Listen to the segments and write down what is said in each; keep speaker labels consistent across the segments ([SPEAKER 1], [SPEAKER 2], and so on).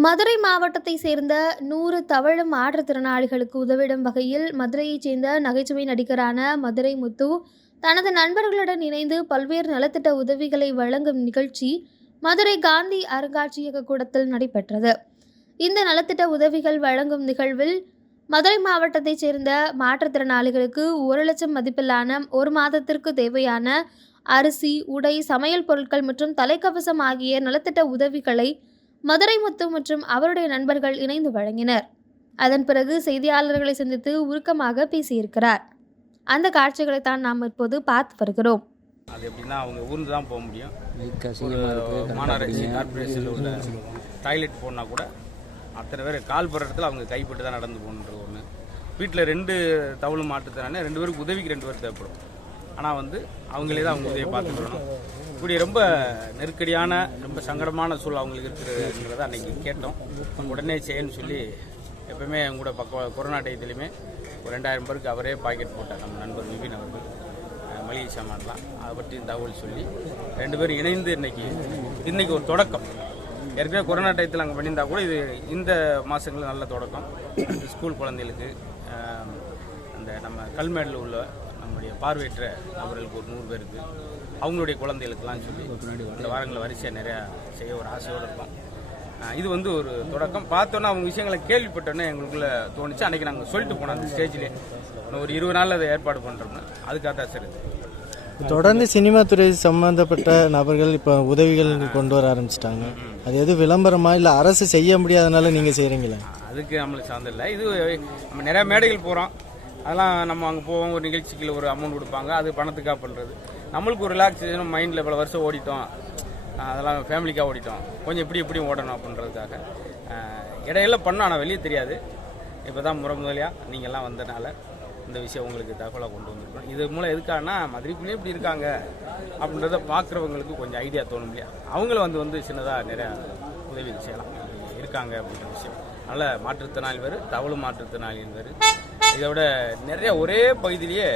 [SPEAKER 1] மதுரை மாவட்டத்தை சேர்ந்த நூறு தவழும் மாற்றுத்திறனாளிகளுக்கு உதவிடும் வகையில் மதுரையைச் சேர்ந்த நகைச்சுவை நடிகரான மதுரை முத்து தனது நண்பர்களுடன் இணைந்து பல்வேறு நலத்திட்ட உதவிகளை வழங்கும் நிகழ்ச்சி மதுரை காந்தி அருங்காட்சியக கூடத்தில் நடைபெற்றது. இந்த நலத்திட்ட உதவிகள் வழங்கும் நிகழ்வில் மதுரை மாவட்டத்தைச் சேர்ந்த மாற்றுத்திறனாளிகளுக்கு ஒரு லட்சம் மதிப்பிலான ஒரு மாதத்திற்கு தேவையான அரிசி உடை சமையல் பொருட்கள் மற்றும் தலைக்கவசம் ஆகிய நலத்திட்ட உதவிகளை மதுரை முத்து மற்றும் அவருடைய நண்பர்கள் இணைந்து வழங்கினர். அதன் பிறகு செய்தியாளர்களை சந்தித்து உருக்கமாக பேசியிருக்கிறார். அந்த காட்சிகளை தான் நாம் இப்போது பார்த்து வருகிறோம்.
[SPEAKER 2] அது எப்படின்னா அவங்க ஊர்ந்து தான் போக முடியும். மாநகராட்சி கார்பரேஷனில் உள்ள டாய்லெட் போனால் கூட அத்தனை பேர் கால் படுற இடத்துல அவங்க கைப்பட்டு தான் நடந்து போகணுன்றது ஒன்று வீட்டில் ரெண்டு தவளும் மாட்டுத்தானே ரெண்டு பேருக்கு உதவிக்கு ரெண்டு பேர் தேவைப்படும். ஆனால் வந்து அவங்களே தான் அவங்க உதவியை பார்த்துக்கணும் இப்படி ரொம்ப நெருக்கடியான ரொம்ப சங்கடமான சூழல் அவங்களுக்கு இருக்கிறதுன்றதை அன்றைக்கி கேட்டோம். உடனே செய்யன்னு சொல்லி எப்பவுமே அவங்க கூட பக்கம் கொரோனா டயத்துலையுமே ஒரு ரெண்டாயிரம் பேருக்கு அவரே பாக்கெட் போட்டார். நம்ம நண்பர் விபின் அவர்கள் மளிகை சாமான்லாம் அதை பற்றி தகவல் சொல்லி ரெண்டு பேரும் இணைந்து இன்னைக்கு இன்னைக்கு ஒரு தொடக்கம். ஏற்கனவே கொரோனா டயத்தில் அங்கே பண்ணியிருந்தா கூட இது இந்த மாதங்களில் நல்ல தொடக்கம். ஸ்கூல் குழந்தைகளுக்கு அந்த நம்ம கல்மேடில் உள்ள நம்முடைய பார்வையற்ற நபர்களுக்கு ஒரு நூறு பேருக்கு அவங்களுடைய குழந்தைகளுக்கெல்லாம் சொல்லி இந்த வாரங்களில் வரிசையாக நிறையா செய்ய ஒரு ஆசையோடு இருக்கும். அஹ், இது வந்து ஒரு தொடக்கம். பார்த்தோன்னா அவங்க விஷயங்களை கேள்விப்பட்டோன்னே எங்களுக்குள்ள தோணுச்சு. அன்றைக்கி நாங்கள் சொல்லிட்டு போனோம் அந்த ஸ்டேஜ்லேயே. இன்னும் ஒரு இருபது நாளில் அதை ஏற்பாடு பண்ணுறோம்னு அதுக்காக தான் சரி
[SPEAKER 3] தொடர்ந்து சினிமா துறை சம்பந்தப்பட்ட நபர்கள் இப்போ உதவிகள் கொண்டு வர ஆரம்பிச்சிட்டாங்க. அது எது விளம்பரமா இல்லை அரசு செய்ய முடியாதனால நீங்கள் செய்கிறீங்களா
[SPEAKER 2] அதுக்கு நம்மளுக்கு சார்ந்த இல்லை. இது நம்ம நிறைய மேடைகள் போகிறோம் அதெல்லாம் நம்ம அங்கே போவோம் ஒரு நிகழ்ச்சிக்கு ஒரு அமௌண்ட் கொடுப்பாங்க. அது பணத்துக்காக பண்ணுறது நம்மளுக்கு ஒரு ரிலாக்ஸேஷன் மைண்டில் இவ்வளோ வருஷம் ஓடிட்டோம். அதெல்லாம் ஃபேமிலிக்காக ஓடிட்டோம். கொஞ்சம் இப்படி இப்படி ஓடணும் அப்படின்றதுக்காக. இடையில பண்ணோம் ஆனால் வெளியே தெரியாது. இப்போ தான் முறை முதலியாக நீங்கள்லாம் வந்தனால இந்த விஷயம் உங்களுக்கு தகவலாக கொண்டு வந்திருக்கோம். இது மூலம் எதுக்காகனா மதுரைக்குள்ளே இப்படி இருக்காங்க அப்படின்றத பார்க்குறவங்களுக்கு கொஞ்சம் ஐடியா தோணும் இல்லையா? அவங்களும் வந்து வந்து சின்னதாக நிறையா உதவி செய்யலாம். இருக்காங்க அப்படின்ற விஷயம். அதனால் மாற்றுத்திறனாளி வேறு தவளு மாற்றுத்திறனாளியின் வேறு இதை விட நிறைய ஒரே பகுதியிலேயே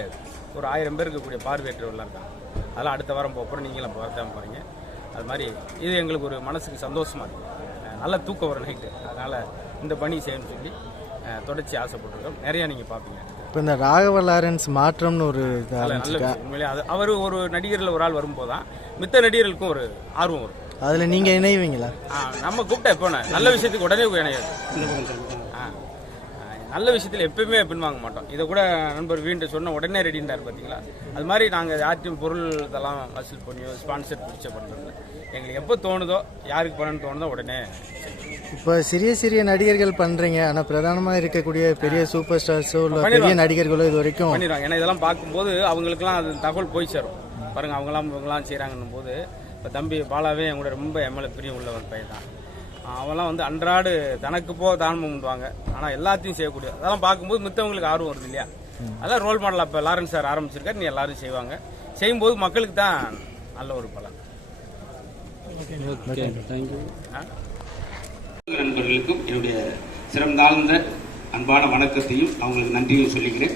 [SPEAKER 2] ஒரு ஆயிரம் பேர் இருக்கக்கூடிய பார்வையற்றவர்களாக இருக்காங்க. அதெல்லாம் அடுத்த வாரம் போகிறோம் நீங்களும் பார்த்தாம போகிறீங்க அது மாதிரி இது எங்களுக்கு ஒரு மனசுக்கு சந்தோஷமாக இருக்குது நல்ல தூக்கம் வரும் நைட்டு. அதனால் இந்த பணி செய்யணும்னு சொல்லி தொடர்ச்சி ஆசைப்பட்டிருக்கோம். நிறையா நீங்கள் பார்ப்பீங்க
[SPEAKER 3] இப்போ இந்த ராகவ லாரன்ஸ் மாற்றம்னு ஒரு.
[SPEAKER 2] உண்மையிலே அது அவர் ஒரு நடிகரில் ஒரு ஆள் வரும்போது தான் மித்த நடிகர்களுக்கும் ஒரு ஆர்வம் வரும்.
[SPEAKER 3] அதில் நீங்கள் இணைவீங்களா?
[SPEAKER 2] ஆ, நம்ம கூப்பிட்டா எப்போ நல்ல விஷயத்துக்கு உடனே இணையாது நல்ல விஷயத்தில் எப்பயுமே பின்வாங்க மாட்டோம். இதை கூட நண்பர் வீண்டு சொன்ன உடனே ரெடின்றார் பார்த்தீங்களா அது மாதிரி நாங்கள் யார்ட்டையும் பொருள் இதெல்லாம் வசூல் பண்ணியோ ஸ்பான்சர் பிடிச்ச பண்ணுறது எங்களுக்கு எப்போ தோணுதோ யாருக்கு பண்ணணும்னு தோணுதோ உடனே.
[SPEAKER 3] இப்போ சிறிய சிறிய நடிகர்கள் பண்ணுறீங்க ஆனால் பிரதானமாக இருக்கக்கூடிய பெரிய சூப்பர் ஸ்டார்ஸோ இல்லை பெரிய நடிகர்களோ இது வரைக்கும்
[SPEAKER 2] பண்ணிடுவாங்க. ஏன்னா இதெல்லாம் பார்க்கும்போது அவங்களுக்குலாம் அது தகவல் போய் சேரும். பாருங்க அவங்களாம் இவங்களாம் செய்கிறாங்கன்னும் போது இப்போ தம்பி பாலாவே என் கூட ரொம்ப எம்எல்ஏ பிரியம் உள்ள ஒரு பையன் தான். அவன்லாம் வந்து அன்றாடு தனக்கு போ தானம் பண்ணுவாங்க ஆனால் எல்லாத்தையும் செய்யக்கூடிய அதெல்லாம் பார்க்கும்போது மித்தவங்களுக்கு ஆர்வம் வருது இல்லையா? அதான் ரோல் மாடல் அப்போ லாரன்ஸ் சார் ஆரம்பிச்சிருக்காரு நீ எல்லாரும் செய்வாங்க. செய்யும்போது மக்களுக்கு தான் நல்ல ஒரு பலன்?
[SPEAKER 4] நண்பர்களுக்கும் என்னுடைய சிறந்தாழ்ந்த அன்பான வணக்கத்தையும் அவங்களுக்கு நன்றியும் சொல்லிக்கிறேன்.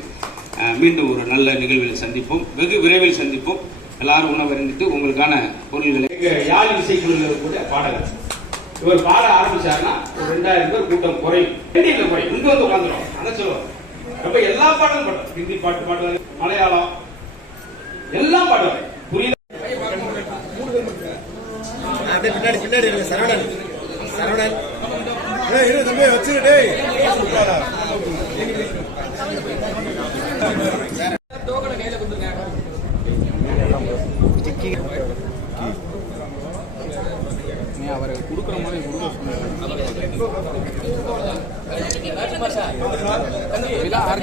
[SPEAKER 4] மீண்டும் ஒரு நல்ல நிகழ்வில் சந்திப்போம். வெகு விரைவில் சந்திப்போம். எல்லாரும் உணவு அறிந்துட்டு உங்களுக்கான பொருள்களை யாழ் இசைக்குழுவில் கூட பாடகர். இவர் பாட ஆரம்பிச்சாருன்னா ஒரு ரெண்டாயிரம் பேர் கூட்டம் குறையும். ஹிந்தியில குறையும். இங்க வந்து உட்காந்துரும். அதான் சொல்லுவார். ரொம்ப எல்லா பாடலும் பாடுவார் ஹிந்தி பாட்டு பாடுவார் மலையாளம். எல்லாம் பாடுவார். புரியுது?
[SPEAKER 5] பின்னாடி பின்னாடி சரவணன். சரவணன். ஏய் இரு தம்பி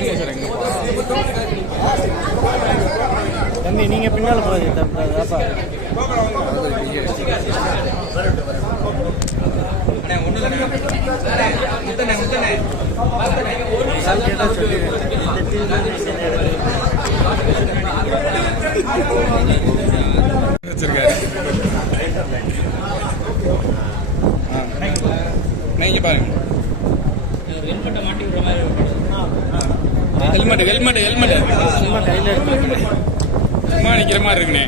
[SPEAKER 5] வச்சுரு டேய்
[SPEAKER 3] தம்பி நீங்கள் பின்னால் போகுது தப்பா
[SPEAKER 6] ஹெல்மெட் ஹெல்மெட் ஹெல்மெட்
[SPEAKER 3] சும்மா கையில்
[SPEAKER 6] சும்மா நிக்கிற மாதிரி இருக்குண்ணே.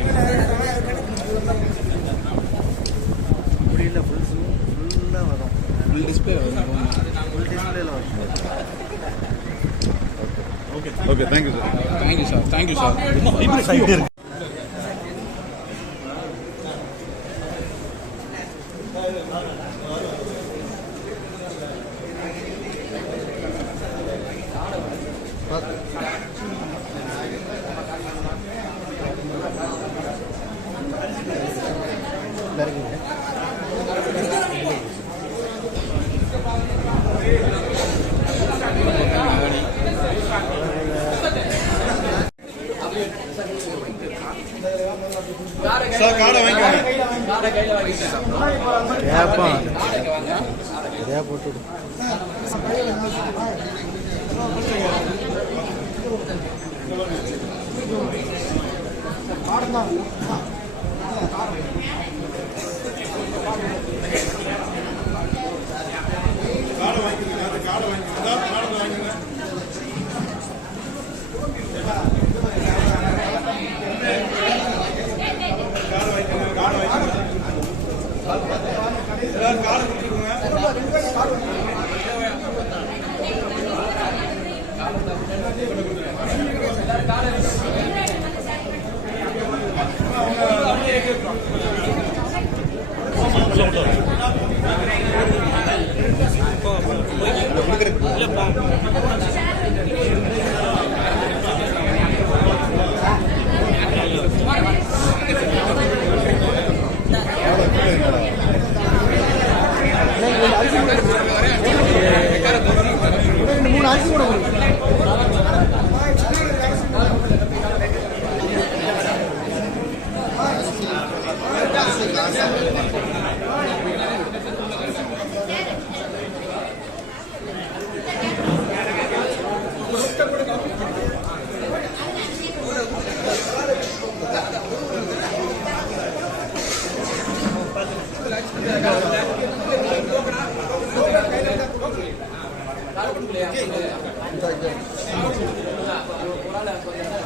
[SPEAKER 3] முடியல ஃபுல் ஃபுல்லாக வரும்.
[SPEAKER 5] Full display
[SPEAKER 7] okay thank you sir
[SPEAKER 5] thank you sir thank you sir
[SPEAKER 2] sir கார்டை வாங்கிக்கோங்க
[SPEAKER 3] கேப்பா நிறையா போட்டு விடு.
[SPEAKER 2] சார்